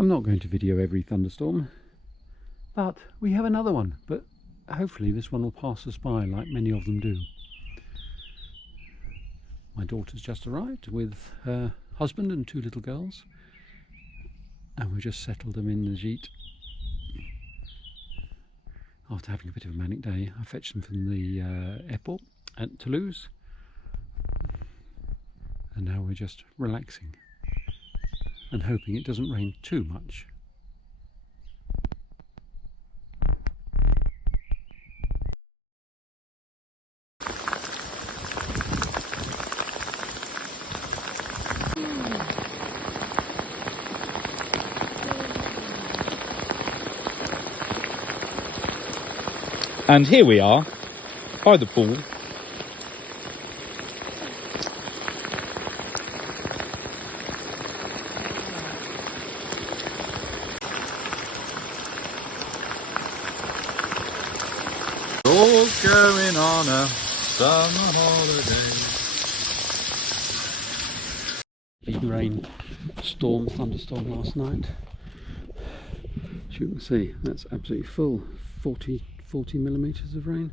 I'm not going to video every thunderstorm, but we have another one, but hopefully this one will pass us by like many of them do. My daughter's just arrived with her husband and 2 little girls, and we just settled them in the gîte. After having a bit of a manic day, I fetched them from the airport at Toulouse, and now we're just relaxing and hoping it doesn't rain too much. And here we are, by the pool. All going on a summer holiday. Big rain, storm, thunderstorm last night. As you can see, that's absolutely full. 40 millimetres of rain.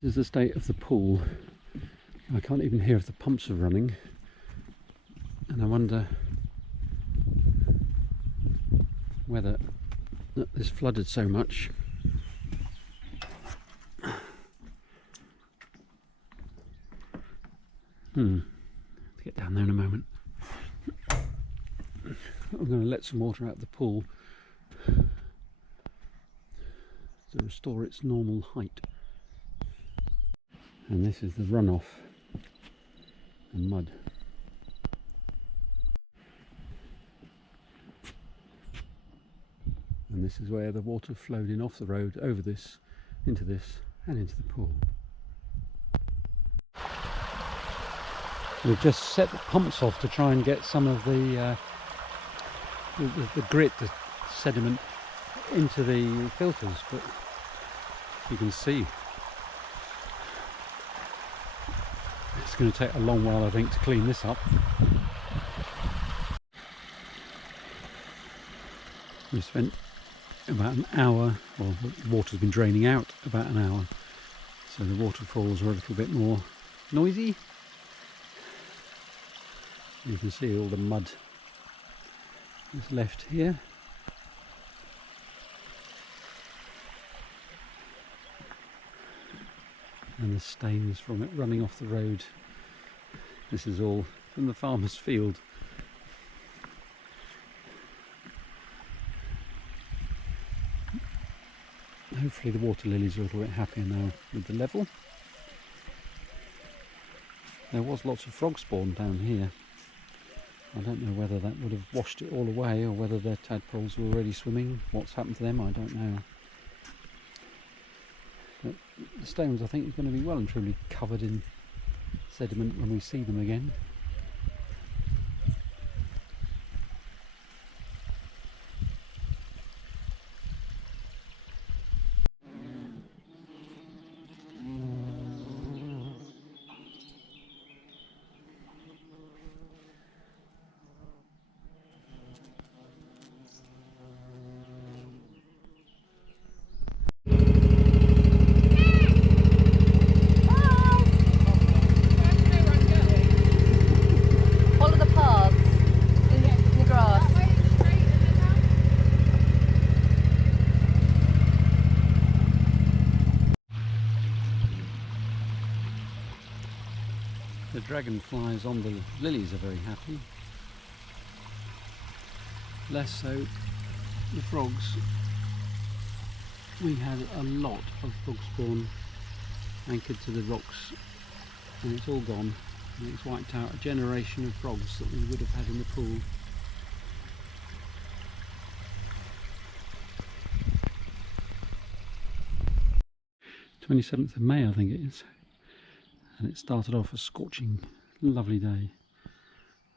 This is the state of the pool. I can't even hear if the pumps are running, and I wonder whether this flooded so much. I'll get down there in a moment. I'm going to let some water out of the pool to restore its normal height. And this is the runoff and mud. And this is where the water flowed in off the road, over this, into this, and into the pool. We've just set the pumps off to try and get some of the grit, the sediment, into the filters, but you can see it's going to take a long while, I think, to clean this up. We've spent about an hour, well, the water's been draining out about an hour, so the waterfalls are a little bit more noisy. You can see all the mud that's left here. And the stains from it running off the road. This is all from the farmer's field. Hopefully the water lilies are a little bit happier now with the level. There was lots of frog spawn down here. I don't know whether that would have washed it all away or whether their tadpoles were already swimming. What's happened to them, I don't know. But the stones, I think, are going to be well and truly covered in sediment when we see them again. The dragonflies on the lilies are very happy. Less so the frogs. We had a lot of frog spawn anchored to the rocks, and it's all gone, and it's wiped out a generation of frogs that we would have had in the pool. (27th of May, I think it is. And it started off a scorching, lovely day.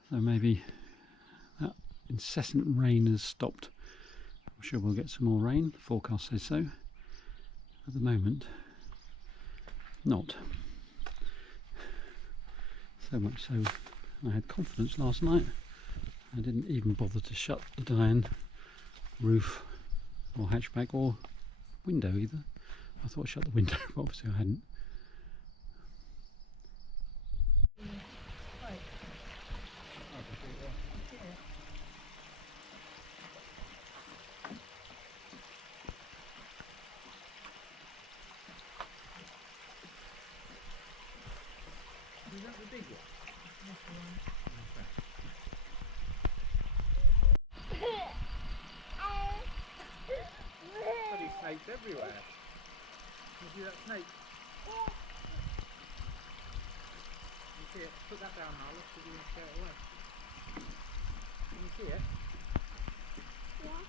So maybe that incessant rain has stopped. I'm sure we'll get some more rain, the forecast says so. At the moment, not. So much so I had confidence last night. I didn't even bother to shut the Diane roof or hatchback or window either. I thought I shut the window, but obviously I hadn't. Is that the big one? That's the one. Bloody snakes everywhere. You see that snake? You see it? Put that down now, let's see if you can scare it away. Can you see it? Yeah.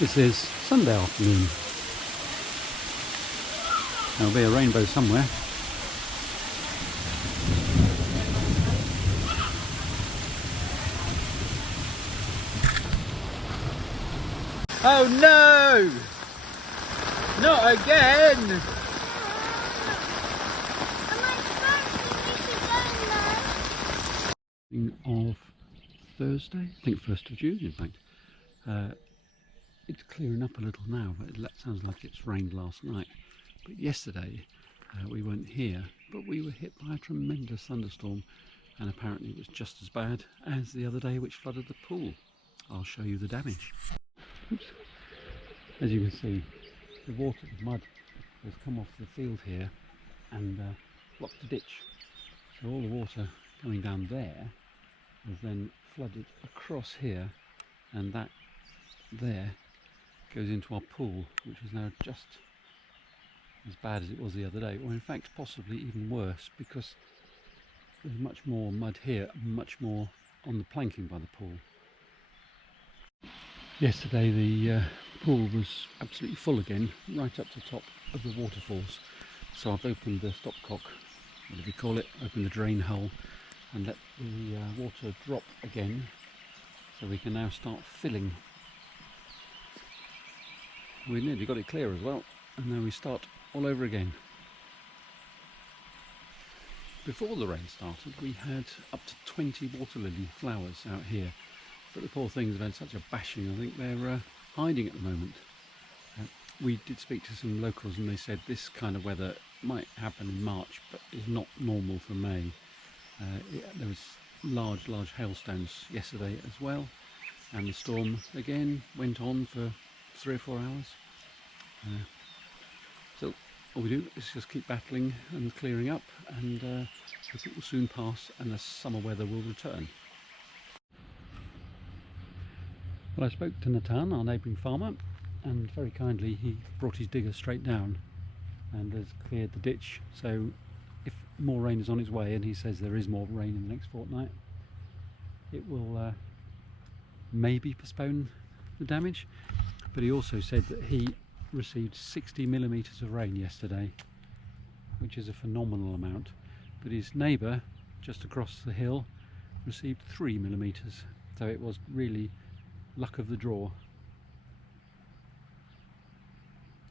This is Sunday afternoon. There'll be a rainbow somewhere. Oh no! Not again! Of Thursday, I think 1st of June in fact. It's clearing up a little now, but it sounds like it's rained last night. But yesterday we weren't here, but we were hit by a tremendous thunderstorm, and apparently it was just as bad as the other day, which flooded the pool. I'll show you the damage. Oops. As you can see, the water, the mud, has come off the field here and blocked the ditch. So all the water coming down there has then flooded across here, and that there goes into our pool, which is now just as bad as it was the other day, or in fact possibly even worse, because there's much more mud here, much more on the planking by the pool. Yesterday the pool was absolutely full again, right up to the top of the waterfalls, so I've opened the stopcock, whatever you call it, opened the drain hole and let the water drop again, so we can now start filling. We nearly got it clear as well, and now we start all over again. Before the rain started we had up to 20 water lily flowers out here, but the poor things have had such a bashing, I think they're hiding at the moment. We did speak to some locals and they said this kind of weather might happen in March, but is not normal for May. There was large hailstones yesterday as well, and the storm again went on for 3 or 4 hours. So all we do is just keep battling and clearing up, and I think it will soon pass and the summer weather will return. Well, I spoke to Nathan, our neighbouring farmer, and very kindly he brought his digger straight down and has cleared the ditch. So if more rain is on its way, and he says there is more rain in the next fortnight, it will maybe postpone the damage. But he also said that he received 60 millimetres of rain yesterday, which is a phenomenal amount, but his neighbour just across the hill received 3 millimetres, so it was really luck of the draw.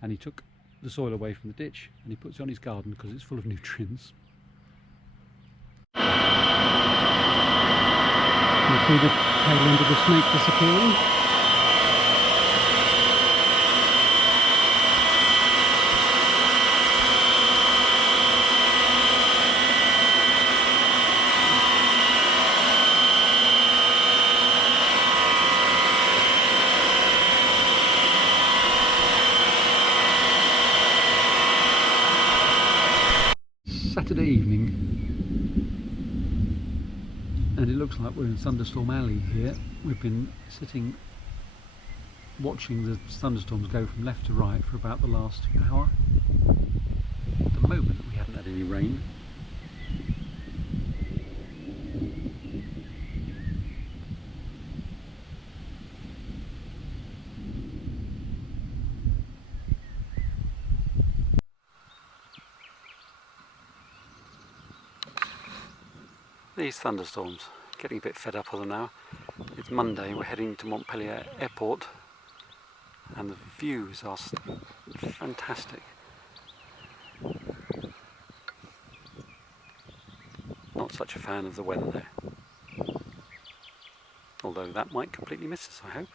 And he took the soil away from the ditch and he puts it on his garden because it's full of nutrients. You see the tail end of the snake disappearing? Saturday evening, And it looks like we're in Thunderstorm Alley here. We've been sitting watching the thunderstorms go from left to right for about the last hour. At the moment we haven't had any rain. These thunderstorms, getting a bit fed up of them now. It's Monday, we're heading to Montpellier Airport and the views are fantastic. Not such a fan of the weather there. Although that might completely miss us, I hope.